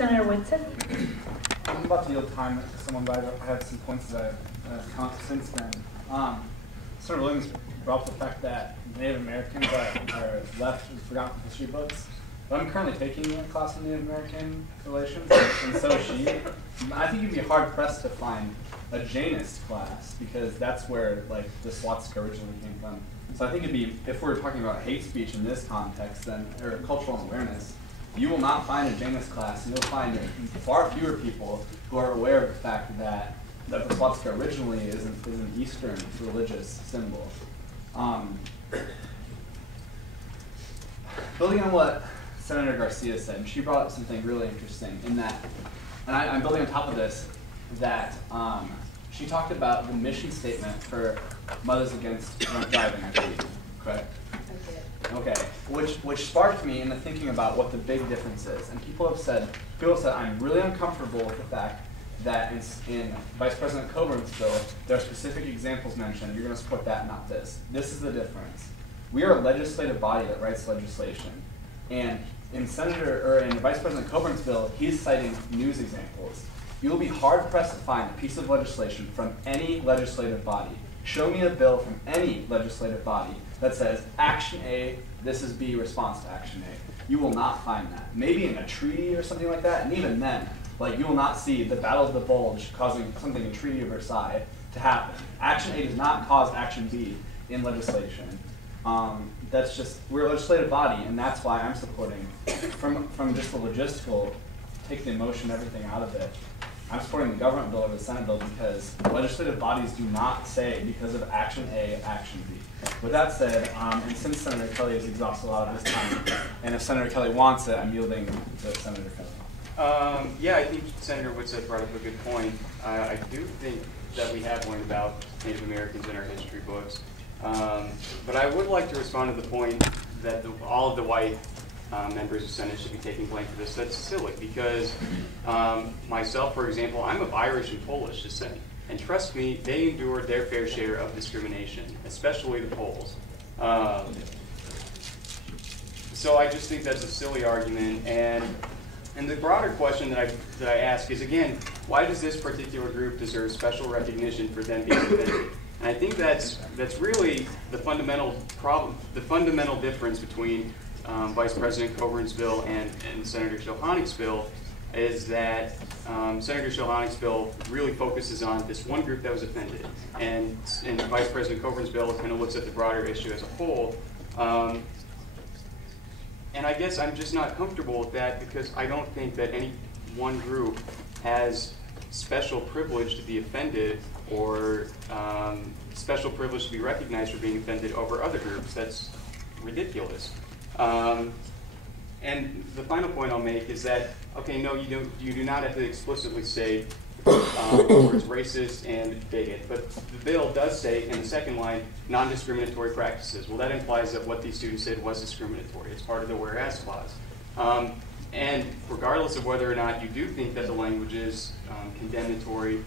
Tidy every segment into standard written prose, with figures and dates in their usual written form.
Senator Whitson. I'm about to yield time to someone, but I have some points that I've come up since then. Senator Williams brought up the fact that Native Americans are left and forgotten from history books. But I'm currently taking a class in Native American relations, and so is she. I think you'd be hard pressed to find a Janist class because that's where like the swastika originally came from. So I think it'd be, if we're talking about hate speech in this context, then or cultural awareness, you will not find a Janus class, and you'll find far fewer people who are aware of the fact that the swastika originally is an Eastern religious symbol. Building on what Senator Garcia said, she brought up something really interesting in that, and I'm building on top of this, that she talked about the mission statement for Mothers Against Drunk Driving, I believe, correct? Okay, which sparked me into thinking about what the big difference is. And people have said, I'm really uncomfortable with the fact that in Vice President Coburn's bill, there are specific examples mentioned. You're going to support that, not this. This is the difference. We are a legislative body that writes legislation. And in Vice President Coburn's bill, he's citing news examples. You will be hard-pressed to find a piece of legislation from any legislative body. Show me a bill from any legislative body that says action A, this is B, response to action A. You will not find that. Maybe in a treaty or something like that, and even then, like you will not see the Battle of the Bulge causing something in Treaty of Versailles to happen. Action A does not cause action B in legislation. That's just, we're a legislative body, and that's why I'm supporting, from just the logistical, take the emotion, everything out of it. I'm supporting the government bill over the Senate bill because legislative bodies do not say because of action A, action B. With that said, and since Senator Kelly has exhausted a lot of his time, and if Senator Kelly wants it, I'm yielding to Senator Kelly. Yeah, I think Senator Woodside brought up a good point. I do think that we have learned about Native Americans in our history books. But I would like to respond to the point that all of the white members of the Senate should be taking blame for this. That's silly because myself, for example, I'm of Irish and Polish descent. And trust me, they endured their fair share of discrimination, especially the Poles. So I just think that's a silly argument. And the broader question that I ask is, again, why does this particular group deserve special recognition for them being offended? And I think that's really the fundamental problem, the fundamental difference between Vice President Coburn's bill and Senator Shilhanik's bill is that Senator Shilhanik's bill really focuses on this one group that was offended, and Vice President Coburn's bill kind of looks at the broader issue as a whole. And I guess I'm just not comfortable with that because I don't think that any one group has special privilege to be offended or special privilege to be recognized for being offended over other groups. That's ridiculous. And the final point I'll make is that, okay, no, you do not have to explicitly say the words racist and bigot, but the bill does say in the second line, non-discriminatory practices. Well, that implies that what these students did was discriminatory. It's part of the whereas clause. And regardless of whether or not you do think that the language is condemnatory,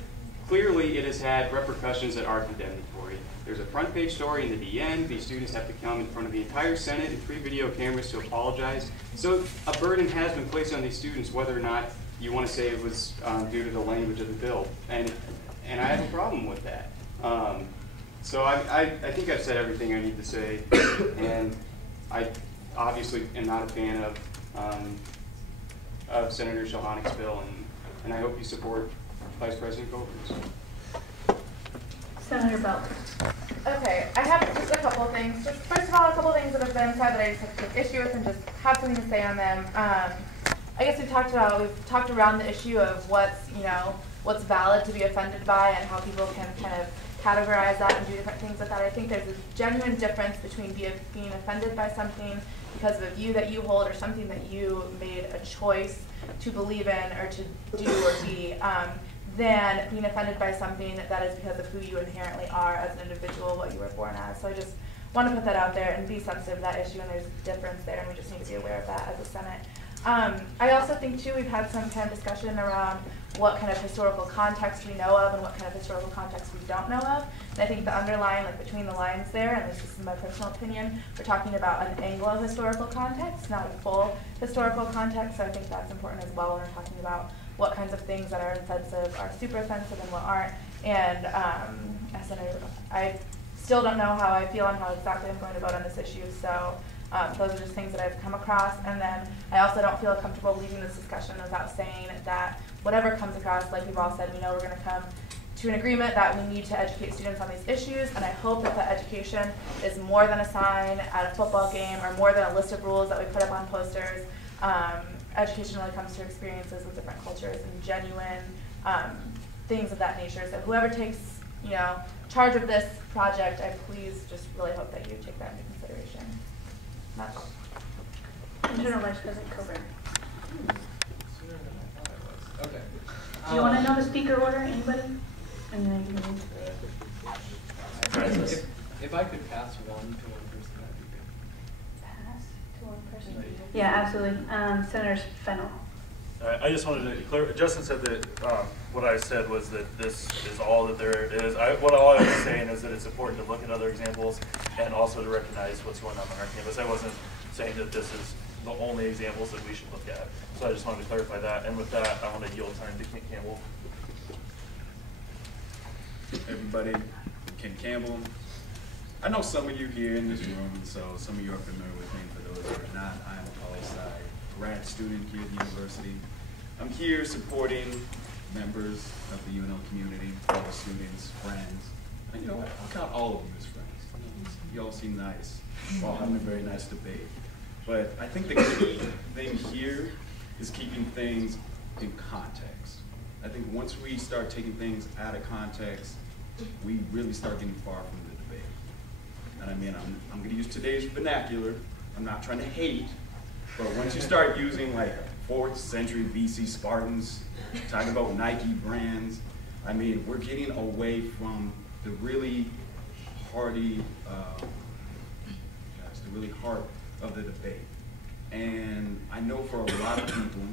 clearly it has had repercussions that are condemnatory. There's a front page story in the DN. These students have to come in front of the entire Senate and 3 video cameras to apologize. So a burden has been placed on these students whether or not you want to say it was due to the language of the bill. And I have a problem with that. So I think I've said everything I need to say. And I obviously am not a fan of Senator Shilhanik's bill. And I hope you support Vice President Coburn's. Senator Bell. Okay, I have just a couple things. Just first of all, a couple things that have been said that I just have to take issue with and just have something to say on them. I guess we've talked around the issue of what's valid to be offended by and how people can kind of categorize that and do different things with that. I think there's a genuine difference between being offended by something because of a view that you hold or something that you made a choice to believe in or to do or be, than being offended by something that is because of who you inherently are as an individual, what you were born as. So I just want to put that out there and be sensitive to that issue, and there's a difference there, and we just need to be aware of that as a Senate. I also think too, we've had some kind of discussion around what kind of historical context we know of and what kind of historical context we don't know of. And I think the underlying, like between the lines there, and this is my personal opinion, we're talking about an Anglo-historical context, not a full historical context, so I think that's important as well when we're talking about what kinds of things that are offensive are super offensive and what aren't. And as I still don't know how I feel on how exactly I'm going to vote on this issue, so those are just things that I've come across. And then I also don't feel comfortable leaving this discussion without saying that whatever comes across, like we've all said, we know we're going to come to an agreement that we need to educate students on these issues, and I hope that that education is more than a sign at a football game or more than a list of rules that we put up on posters. Education really comes to experiences with different cultures and genuine things of that nature. So whoever takes, charge of this project, I please just really hope that you take that into consideration. That's all. Internal Vice President Coburn. Okay. Do you want to know the speaker order, anybody? And then you can If I could pass one to one person, that'd be good. pass to one person. Yeah, absolutely. Senator Fennell. I just wanted to clear. Justin said that what I said was that this is all that there is. What all I was saying is that it's important to look at other examples and also to recognize what's going on our campus. I wasn't saying that this is the only examples that we should look at. So I just wanted to clarify that. And with that, I want to yield time to Ken Campbell. Everybody, Ken Campbell. I know some of you here in this room, so some of you are familiar with me. For those who are not, I am a poli-sci grad student here at the university. I'm here supporting members of the UNO community, fellow students, friends. And you know what? I'll count all of you as friends. You all seem nice. We're all having a very nice debate. But I think the key thing here is keeping things in context. I think once we start taking things out of context, we really start getting far from the debate. And I mean, I'm going to use today's vernacular. I'm not trying to hate, but once you start using like 4th century BC Spartans, talking about Nike brands, I mean, we're getting away from the really hearty, the really heart of the debate. And I know for a lot of people,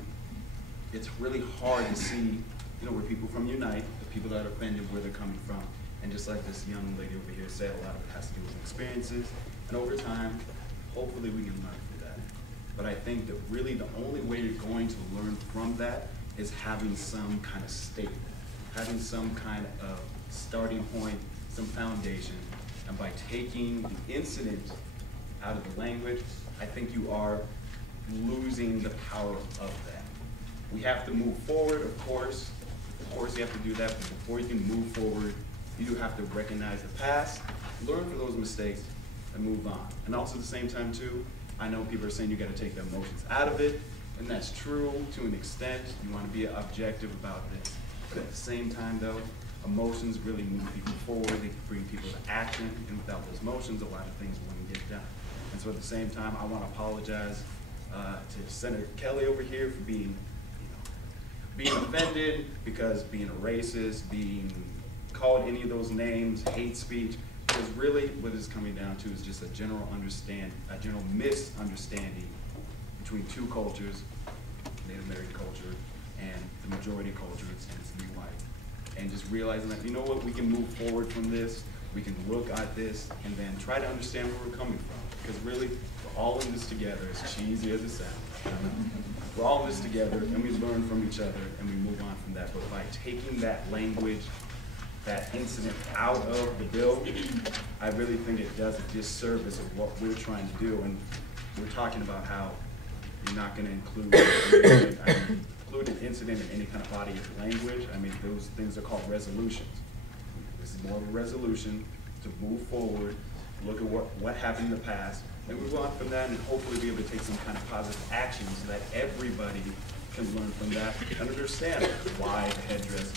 it's really hard to see, where people from Unite, the people that are offended, where they're coming from. And just like this young lady over here said, a lot of it has to do with experiences. And over time, hopefully we can learn from that. But I think that really the only way you're going to learn from that is having some kind of statement, having some kind of starting point, some foundation. And by taking the incident out of the language, I think you are losing the power of that. We have to move forward, of course. Of course you have to do that, but before you can move forward, you do have to recognize the past, learn from those mistakes, and move on. And also at the same time too, I know people are saying you gotta take the emotions out of it, and that's true to an extent. You wanna be objective about this. But at the same time though, emotions really move people forward, they bring people to action, and without those emotions, a lot of things wouldn't get done. And so at the same time, I wanna apologize to Senator Kelly over here for being offended, because being a racist, being called any of those names, hate speech, because really what it's coming down to is just a general misunderstanding between two cultures, Native American culture and the majority culture, it tends to be white. And just realizing that, you know what, we can move forward from this, we can look at this, and then try to understand where we're coming from. Because really, we're all in this together, as cheesy as it sounds. We're all in this together, and we learn from each other, and we move on from that. But by taking that language, that incident out of the bill, I really think it does a disservice of what we're trying to do. And we're talking about how you're not going to include an incident in any kind of body of language. I mean, those things are called resolutions. This is more of a resolution to move forward, look at what happened in the past, and move on from that, and hopefully be able to take some kind of positive action so that everybody can learn from that and understand why the headdress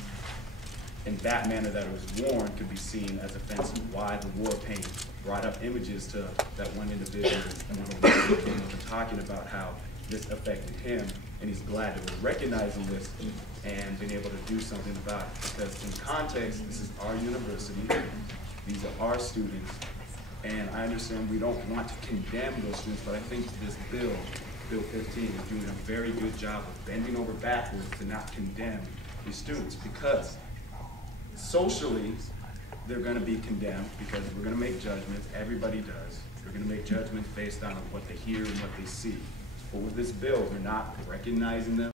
in that manner that it was worn could be seen as offensive, why the war paint brought up images to that one individual and one of the came over talking about how this affected him, and he's glad that we're recognizing this and being able to do something about it. Because in context, this is our university, these are our students, and I understand we don't want to condemn those students, but I think this bill Bill 15 is doing a very good job of bending over backwards to not condemn these students, because socially they're going to be condemned because we're going to make judgments. Everybody does. They're going to make judgments based on what they hear and what they see. But with this bill, they're not recognizing them.